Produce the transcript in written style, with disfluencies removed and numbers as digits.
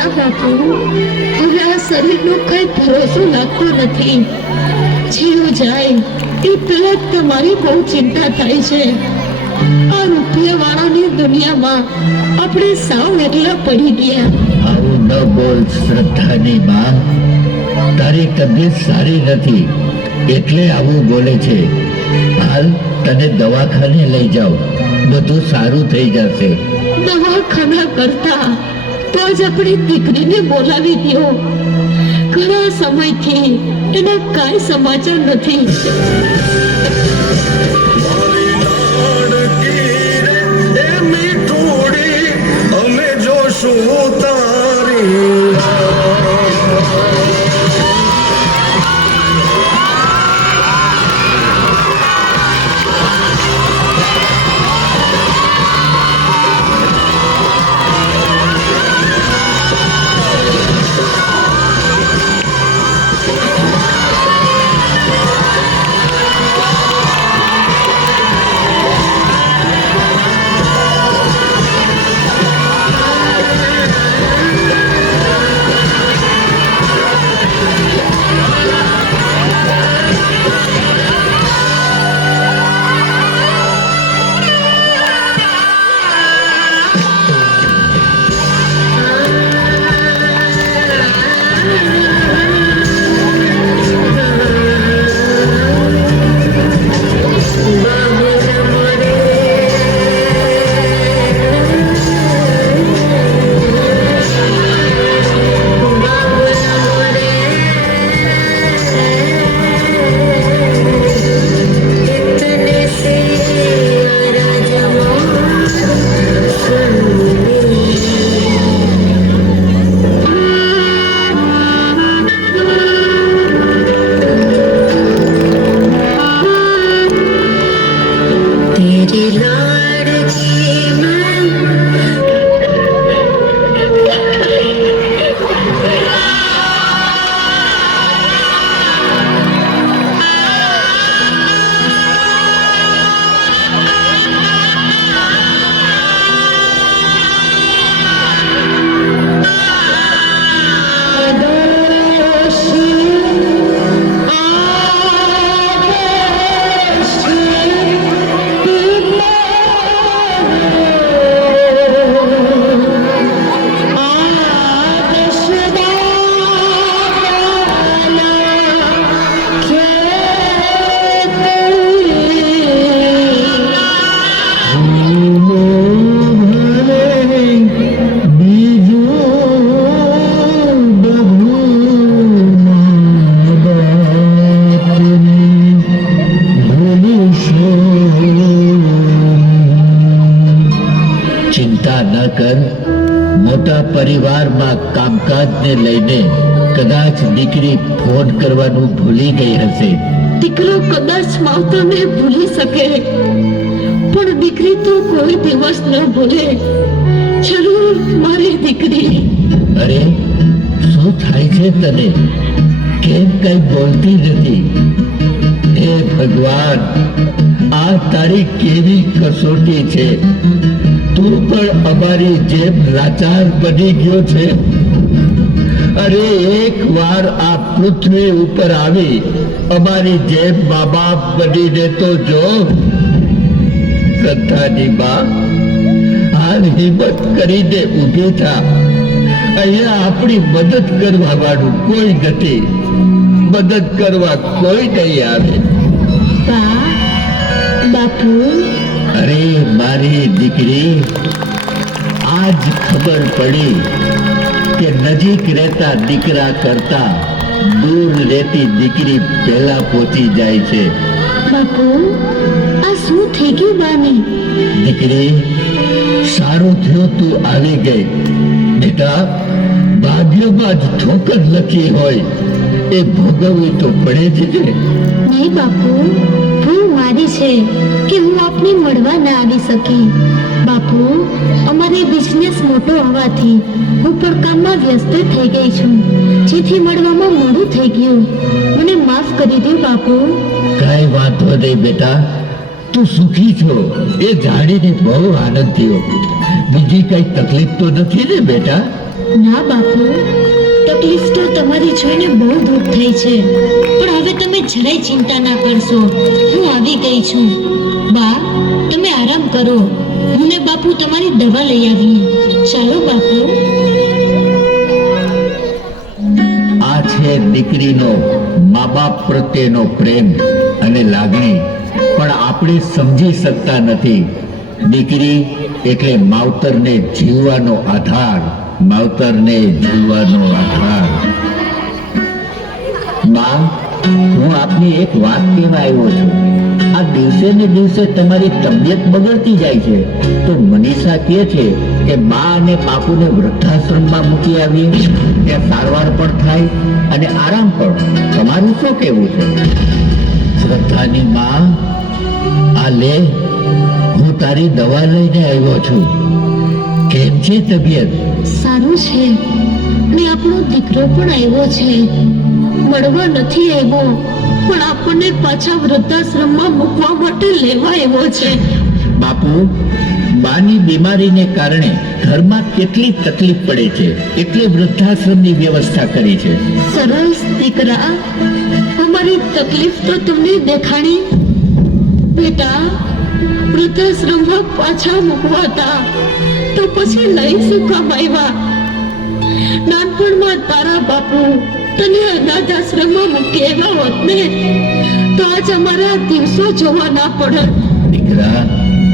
ના બાપુ, હવે આ શરીરનો કઈ ભરોસો લાગતો નથી. જીવ જાય એ પેલા જ તમારી બહુ ચિંતા થાય છે. આ રૂપિયાવાળાની દુનિયામાં આપણે સાવ એકલા પડી ગયા. આવું ન બોલ શ્રદ્ધાની માં. તારી તબિયત સારી નથી એટલે આવું બોલે છે. હાલ તને દવાખાને લઈ જાઓ, બધું સારું થઈ જશે. દવાખાના કરતા તો જ આપણી દીકરીને બોલાવી દો. ઘણા સમયથી એના કાંઈ સમાચાર નથી. મોટા પરિવારમાં કામકાજને લઈને કદાચ દીકરી ફોન કરવાનું ભૂલી ગઈ હશે. દીકરો કદાચ માવતરને ભૂલી શકે, પણ દીકરી તો કોઈ દિવસ ન ભૂલે. જરૂર મારી દીકરી. અરે શું થાય છે તને? કેમ કઈ બોલતી નથી? હે ભગવાન, આ તારી કેવી કસોટી છે. તું પણ અમારી જેમ લાચાર બની ગયો છે. અરે એક વાર આ પૃથ્વી ઉપર આવી અમારી જેમ મા બાપ બનીને તો જો. શ્રદ્ધાની બા, હાલ હિંમત કરીને ઊભી થા. અહીંયા આપણી મદદ કરવા વાળું કોઈ નથી. મદદ કરવા કોઈ નહીં આવે. બાપુ. અરે મારી દીકરી, આજ ખબર પડી કે નજીક રહેતા દીકરા કરતા દૂર રહેતી દીકરી પહેલા પહોંચી જાય છે. બાપુ, આ શું થઈ ગયું બાની? દીકરી, સારું થયું તું આવી ગઈ. બેટા, ભાગ્યમાં જ ઠોકર લખી હોય એ ભોગવવી તો પડે જ ને. નહીં બાપુ, ભૂલ મારી છે કે હું આપને મળવા ના આવી શકી. બાપુ, અમારે બિઝનેસ મોટો હોવાથી હું પણ કામમાં વ્યસ્ત થઈ ગઈ છું, જેથી મળવામાં મોડું થઈ ગયું. મને માફ કરી દો બાપુ. કઈ વાંધો નહીં બેટા, તું સુખી છો એ જાણીને બહુ આનંદ થયો. બીજી કઈ તકલીફ તો નથી ને બેટા? ના બાપુ, તકલીફ તો તમારી જોઈને બહુ દુઃખ થઈ છે, પણ હવે તમે જરાય ચિંતા ના કરશો. હું આવી ગઈ છું. બા, તમે આરામ કરો. હું ને બાપુ તમારી દવા લઈ આવીએ. ચાલો બાપુ. આ છે દીકરીનો મા બાપ પ્રત્યેનો પ્રેમ અને લાગણી, પણ આપણે સમજી શકતા નથી. દીકરી એટલે માવતરને જીવવાનો આધાર, માવતરને જીવવાનો આધાર. બા, હું આપની એક વાત કહેવા આવ્યો છું. આ દિવસે ને દિવસે તમારી તબિયત બગડતી જાય છે, તો મનીષા કહે છે કે બા અને બાપુને વૃદ્ધાશ્રમમાં મૂકી આવીએ, ત્યાં સારવાર પણ થાય અને આરામ પણ. તમારું શું કહેવું છે? શ્રદ્ધાની માં, આ લે, હું તારી દવા લઈને આવ્યો છું. કેમ છે તબિયત? સારું છે. ને આપણો દીકરો પણ આવ્યો છે. મળવા નથી આવ્યો, પણ આપણને પાછા વૃદ્ધાશ્રમમાં મૂકવા માટે લેવા આવ્યો છે. બાપુ, બાની બીમારીને કારણે ઘરમાં કેટલી તકલીફ પડે છે, એટલે વૃદ્ધાશ્રમની વ્યવસ્થા કરી છે. સરસ દીકરા, અમારી તકલીફ તો તમને દેખાણી. બેટા, વૃદ્ધાશ્રમમાં પાછા મૂકવાતા તો પછી લઈ શું કામ આવ્યા? નાનપણમાં તારા બાપુ તને અનાથ આશ્રમમાં મૂકી આવ્યા હોત ને, તો આજ અમારા દિવસો જોવા ના પડત. દીકરા,